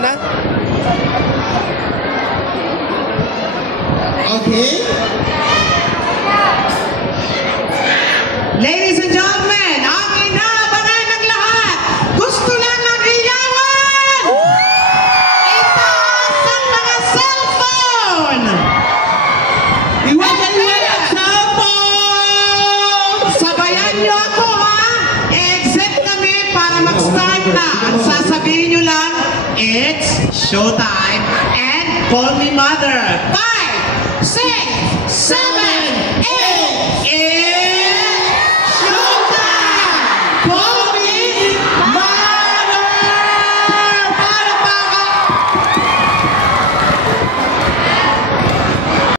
na. Okay. Ladies and gentlemen, ang inaabangan ng lahat, gusto lang ng ilawan! Itaas ang mga cellphone! Iwanan ang cellphone! Sabayan niyo ako, ha? Exit kami para mag-start na. At sasabihin niyo lang, it's showtime and call me mother. 5, 6, 7, 8,